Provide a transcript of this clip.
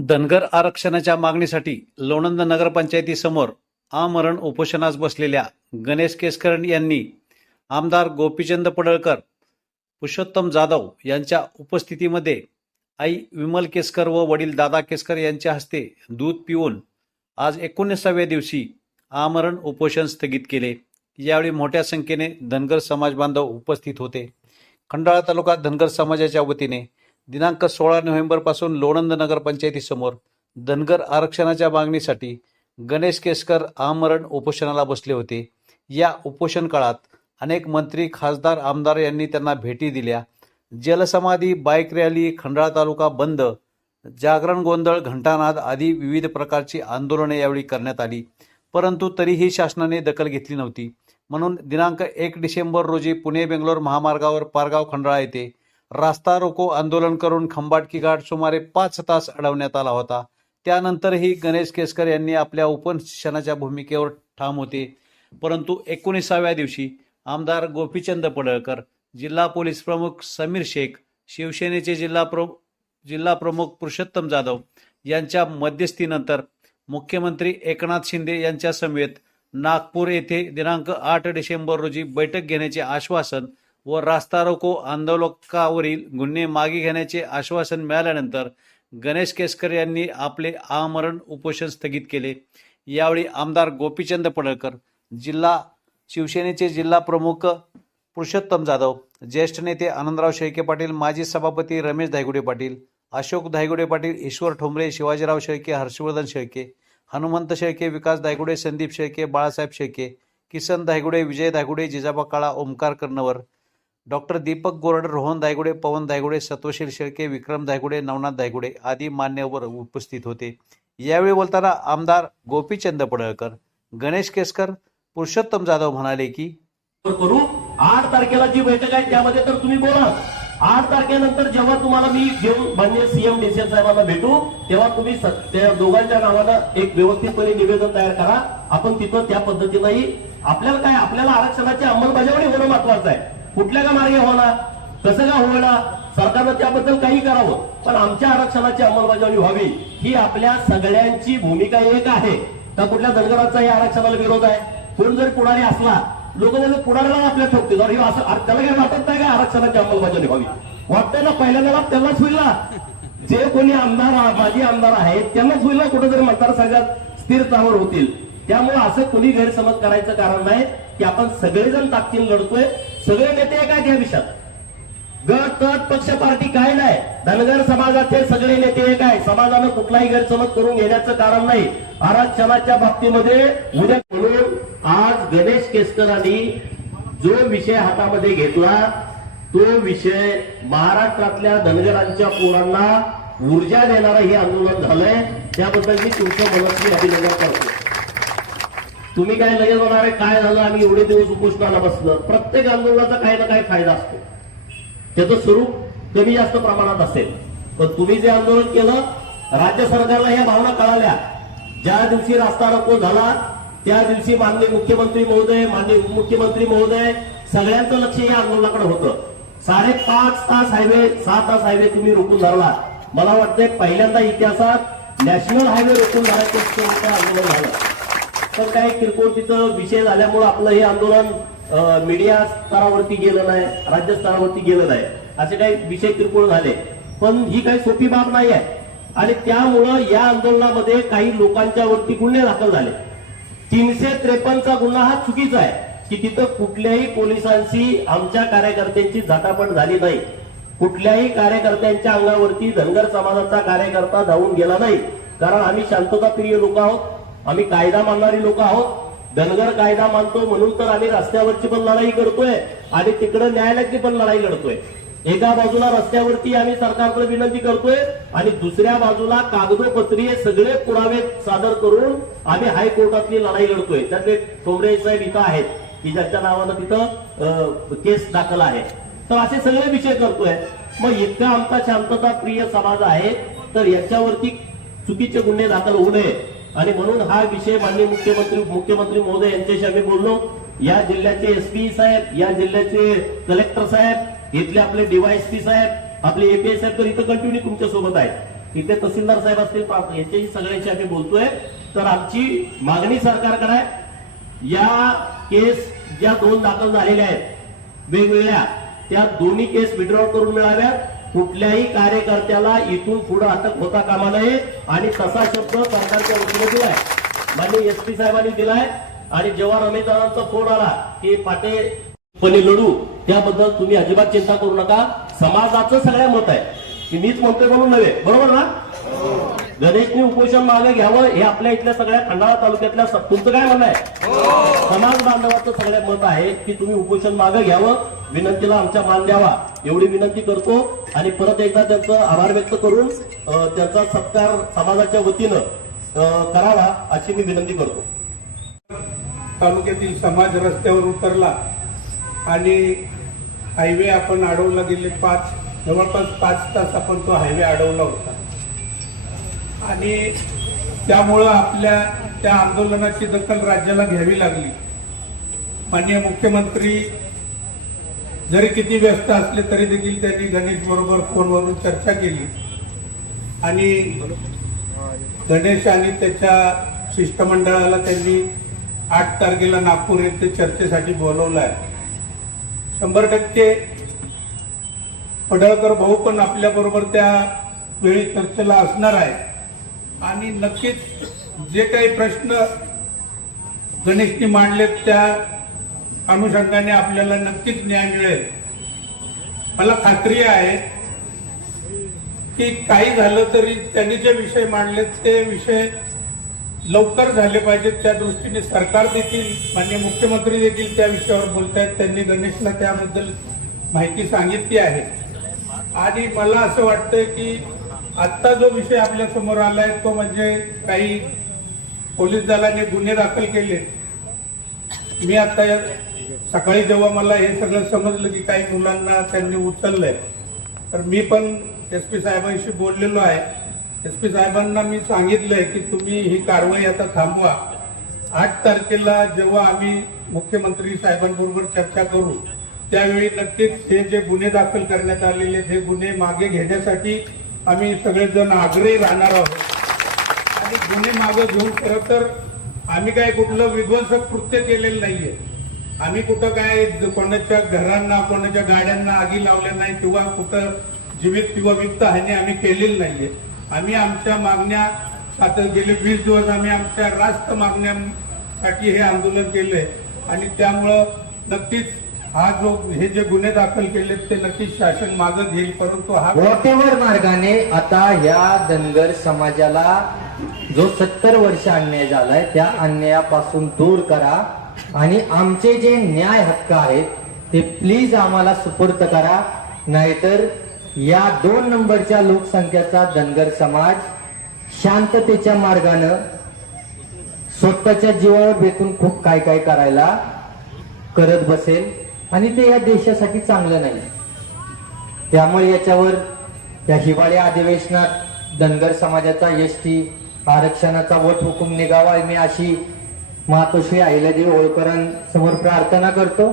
धनगर आरक्षणाच्या मागणीसाठी लोणंद नगरपंचायतीसमोर आमरण उपोषणास बसलेल्या गणेश केसकर यांनी आमदार गोपीचंद पडळकर, पुरुषोत्तम जाधव यांच्या उपस्थितीमध्ये आई विमल केसकर व वडील दादा केसकर यांच्या हस्ते दूध पिऊन आज 19व्या दिवशी आमरण उपोषण स्थगित केले। यावेळी मोठ्या संख्येने धनगर समाज बांधव उपस्थित होते। खंडाळा तालुका धनगर समाजाच्या वतीने दिनांक 16 नोव्हेंबरपासून लोणंद नगरपंचायतीसमोर धनगर आरक्षणाच्या मागणीसाठी गणेश केसकर आमरण उपोषणाला बसले होते। या उपोषण काळात अनेक मंत्री, खासदार, आमदार यांनी त्यांना भेटी दिल्या। जलसमाधी, बाईक रॅली, खंडाळा तालुका बंद, जागरण गोंधळ, घंटानाद आदी विविध प्रकारची आंदोलने यावेळी करण्यात आली, परंतु तरीही शासनाने दखल घेतली नव्हती। म्हणून दिनांक 1 डिसेंबर रोजी पुणे बेंगलोर महामार्गावर पारगाव खंडाळा येथे रास्ता रोको आंदोलन करून खंबाटकी घाट सुमारे 5 तास अडवण्यात आला होता। त्यानंतरही गणेश केसकर यांनी आपल्या उपोषणाच्या भूमिकेवर ठाम होते, परंतु 19व्या दिवशी आमदार गोपीचंद पडळकर, जिल्हा पोलीस प्रमुख समीर शेख, शिवसेनेचे जिल्हा प्रमुख पुरुषोत्तम जाधव यांच्या मध्यस्थीनंतर मुख्यमंत्री एकनाथ शिंदे यांच्या समवेत नागपूर येथे दिनांक 8 डिसेंबर रोजी बैठक घेण्याचे आश्वासन व रास्ता रोको आंदोलकावरील गुन्हे मागे घेण्याचे आश्वासन मिळाल्यानंतर गणेश केसकर यांनी आपले आमरण उपोषण स्थगित केले। यावेळी आमदार गोपीचंद पडळकर, शिवसेनेचे जिल्हा प्रमुख पुरुषोत्तम जाधव, ज्येष्ठ नेते आनंदराव शेळके पाटील, माजी सभापती रमेश धायगुडे पाटील, अशोक धायगुडे पाटील, ईश्वर ठोंबरे, शिवाजीराव शेळके, हर्षवर्धन शेळके, हनुमंत शेळके, विकास धायगुडे, संदीप शेळके, बाळासाहेब शेळके, किसन धायगुडे, विजय धायगुडे, जिजाबा काळा, ओमकार कर्णवर, डॉक्टर दीपक गोरड, रोहन धायगुडे, पवन धायगुडे, सत्वशील शेळके, विक्रम धायगुडे, नवनाथ धायगुडे आदी मान्यवर उपस्थित होते। यावेळी बोलताना आमदार गोपीचंद पडळकर, गणेश केसकर, पुरुषोत्तम जाधव म्हणाले की करू 8 तारखेला जी बैठक आहे त्यामध्ये तर तुम्ही बोला। 8 तारखेनंतर जेव्हा तुम्हाला मी घेऊन माननीय सीएम डीसीएम साहेबांना भेटू तेव्हा तुम्ही त्या दोघांच्या नावानं एक व्यवस्थितपणे निवेदन तयार करा। आपण तिथं त्या पद्धतीनेही आपल्याला आरक्षणाची अंमलबजावणी होणं महत्वाचं आहे। कुठल्या का मार्गे होणार, कसं का होणार, सरकारनं त्याबद्दल काही करावं, पण आमच्या आरक्षणाची अंमलबजावणी व्हावी ही आपल्या सगळ्यांची भूमिका एक आहे। तर कुठल्या धनगराचा या आरक्षणाला विरोध आहे? कोण जरी पुढारी असला, लोक त्याला पुढाऱ्याला आपल्या ठोकतील, आणि असं त्याला काही वाटत नाही का आरक्षणाची अंमलबजावणी व्हावी? वाटतंय ना, पहिल्यांदा त्यालाच होईल ना, जे कोणी आमदार, माजी आमदार आहेत त्यांनाच होईल ना, कुठेतरी मतदारसंघात स्थिरतावर होतील। त्यामुळे असं कोणी गैरसमज करायचं कारण नाही की आपण सगळेजण ताकदीने लढतोय, सगळे नेते काय त्या विषयात, गट तट पक्ष पार्टी काय नाही, धनगर समाजाचे सगळे नेते एक आहे। समाजानं कुठलाही गैरसमज करून घेण्याचं कारण नाही आरक्षणाच्या बाबतीमध्ये। उद्या म्हणून आज गणेश केसकरांनी जो विषय हातामध्ये घेतला तो विषय महाराष्ट्रातल्या धनगरांच्या पोरांना ऊर्जा देणारं हे आंदोलन झालंय, त्याबद्दल मी तुमचं मनस्वी अभिनंदन करतो। तुम्ही काय लगेच होणार आहे, काय झालं आम्ही एवढे दिवस उपोषणाला बसलो? प्रत्येक आंदोलनाचा काही ना काही फायदा असतो, त्याचं स्वरूप कमी जास्त प्रमाणात असेल, पण तुम्ही जे आंदोलन केलं, राज्य सरकारला ह्या भावना कळाल्या। ज्या दिवशी रास्ता रोको झाला त्या दिवशी माननीय मुख्यमंत्री महोदय, माननीय उपमुख्यमंत्री महोदय सगळ्यांचं लक्ष या आंदोलनाकडे होतं। 5.5 तास हायवे, 6 तास हायवे तुम्ही रोखून धरला। मला वाटतंय पहिल्यांदा इतिहासात नॅशनल हायवे रोखून धरायचं आंदोलन झालं। पण काही किरकोळ तिथं विषय झाल्यामुळे आपलं हे आंदोलन मीडिया स्तरावरती गेलं नाही, राज्य स्तरावरती गेलं नाही, असे काही विषय किरकोळ झाले, पण ही काही सोपी बाब नाही आहे। आणि त्यामुळं या आंदोलनामध्ये काही लोकांच्या वरती गुन्हे दाखल झाले। 353चा गुन्हा हा चुकीचा आहे की तिथं कुठल्याही पोलिसांशी आमच्या कार्यकर्त्यांची झटापट झाली नाही, कुठल्याही कार्यकर्त्यांच्या अंगावरती धनगर समाजाचा कार्यकर्ता धावून गेला नाही, कारण आम्ही शांतताप्रिय लोक आहोत, आम्ही कायदा मानणारी लोक आहोत। धनगर कायदा मानतो म्हणून तर आम्ही रस्त्यावरची पण लढाई करतोय आणि तिकडे न्यायालयाची पण लढाई लढतोय। एका बाजूला रस्त्यावरती आम्ही सरकारकडे विनंती करतोय आणि दुसऱ्या बाजूला कागदोपत्री सगळे पुरावे सादर करून आम्ही हायकोर्टातली लढाई लढतोय। त्यातले ठोंबरे साहेब इथं आहेत की ज्यांच्या नावानं तिथं केस दाखल आहे, तर असे सगळे विषय करतोय। मग इतका आमचा शांतता प्रिय समाज आहे, तर याच्यावरती चुकीचे गुन्हे दाखल होऊ नये, आणि म्हणून हा विषय माननीय मुख्यमंत्री महोदय यांच्याशी आम्ही बोललो। या जिल्ह्याचे एसपी साहेब, या जिल्ह्याचे कलेक्टर साहेब, इथले आपले डीवायएसपी साहेब, आपले एपीएस साहेब तर इथं कंटिन्यू तुमच्या सोबत आहेत। इथे तहसीलदार साहेब असतील याच्याही सगळ्याशी आम्ही बोलतोय. तर आमची मागणी सरकारकडे आहे, या केस ज्या 2 दाखल झालेल्या आहेत वेगवेगळ्या, त्या दोन्ही केस विड्रॉ करून मिळाव्यात. कुठल्याही कार्यकर्त्याला इथून पुढे अटक होता कामा नये आणि तसा शब्द सरकारच्या वतीने दिलाय, माननीय एसपी साहेबांनी दिलाय. आणि जेव्हा रमेशदारांचा फोन आला की पाटेपणे लढू, त्याबद्दल तुम्ही अजिबात चिंता करू नका. समाजाचं सगळ्या मत आहे की मीच म्हणतोय म्हणून नव्हे, बरोबर ना? गणेशनी उपोषण मागे घ्यावं हे आपल्या इथल्या सगळ्या खंडाळा तालुक्यातल्या तुमचं काय म्हणणं आहे? समाज बांधवाचं सगळ्या मत आहे की तुम्ही उपोषण मागे घ्यावं, विनंतीला आमच्या मान द्यावा एवढी विनंती करतो. आणि परत एकदा त्यांचं आभार व्यक्त करून त्यांचा सत्कार समाजाच्या वतीनं करावा अशी मी विनंती करतो. तालुक्यातील समाज रस्त्यावर उतरला आणि हायवे आपण अडवला गेले जवळपास 5 तास आपण तो हायवे अडवला होता. आणि त्यामुळं आपल्या त्या आंदोलनाची दखल राज्याला घ्यावी लागली. माननीय मुख्यमंत्री जरी किती व्यस्त असले तरी देखील त्यांनी गणेश बरोबर फोनवरून चर्चा केली आणि गणेश आणि त्याच्या शिष्टमंडळाला त्यांनी 8 तारखेला नागपूर येथे चर्चेसाठी बोलवलं आहे. 100% पडळकर भाऊ पण आपल्या बरोबर त्या वेळी चर्चेला असणार आहे. आणि नक्कीच जे काही प्रश्न गणेशनी मांडलेत त्या अनुषंगाने आपल्याला नक्कीच न्याय मिळेल. मला खात्री आहे की काही झालं तरी त्यांनी जे विषय मांडलेत ते विषय लवकर झाले पाहिजेत. त्या दृष्टीने सरकार देखील, माननीय मुख्यमंत्री देखील त्या विषयावर बोलतायत. त्यांनी गणेशला त्याबद्दल माहिती सांगितली आहे. आणि मला असं वाटतंय की आत्ता जो विषय आपल्या समोर आलाय तो म्हणजे काही पोलीस दलाने गुन्हे दाखल केले. मी आता सकाळी जेव्हा मला हे सगळं समजलं की काही मुलांना त्यांनी उचललंय, तर मी पण एसपी साहेबांशी बोललेलो आहे. एसपी साहेबांना मी सांगितलंय की तुम्ही ही कारवाई आता थांबवा. 8 तारखेला जेव्हा आम्ही मुख्यमंत्री साहेबांबरोबर चर्चा करू त्यावेळी नक्कीच हे जे गुन्हे दाखल करण्यात आलेले हे गुन्हे मागे घेण्यासाठी आम्ही सगळेजण आग्रही राहणार आहोत. आणि गुन्हे मागे घेऊन खरं तर आम्ही काय कुठलं विध्वंसक कृत्य केलेलं नाहीये. आम्ही कुठं काय कोणाच्या घरांना कोणाच्या गाड्यांना आगी लावल्या नाही किंवा कुठं जीवित किंवा वित्त हानी आम्ही केलेली नाहीये. आम्ही आमच्या मागण्या आता गेले 20 दिवस आम्ही आमच्या रास्त मागण्यांसाठी हे आंदोलन केलंय. आणि त्यामुळं नक्कीच हे जे गुन्हे दाखल केले ते नक्कीच शासन मागे घेईल. परंतु हा वॉटेवर मार्गाने आता या धनगर समाजाला जो 70 वर्ष अन्याय झालाय त्या अन्यायापासून दूर करा आणि आमचे जे न्याय हक्क आहेत ते प्लीज आम्हाला सुपूर्द करा. नाहीतर या 2 नंबरच्या लोकसंख्येचा धनगर समाज शांततेच्या मार्गानं स्वतःच्या जीवावर बेतून खूप काय काय करायला करत बसेल आणि ते या देशासाठी चांगलं नाही. त्यामुळे याच्यावर त्या हिवाळी अधिवेशनात धनगर समाजाचा एसटी आरक्षणाचा वट हुकूम निघावा मी अशी मातोश्री अहिल्यादेवी होळकरांसमोर प्रार्थना करतो.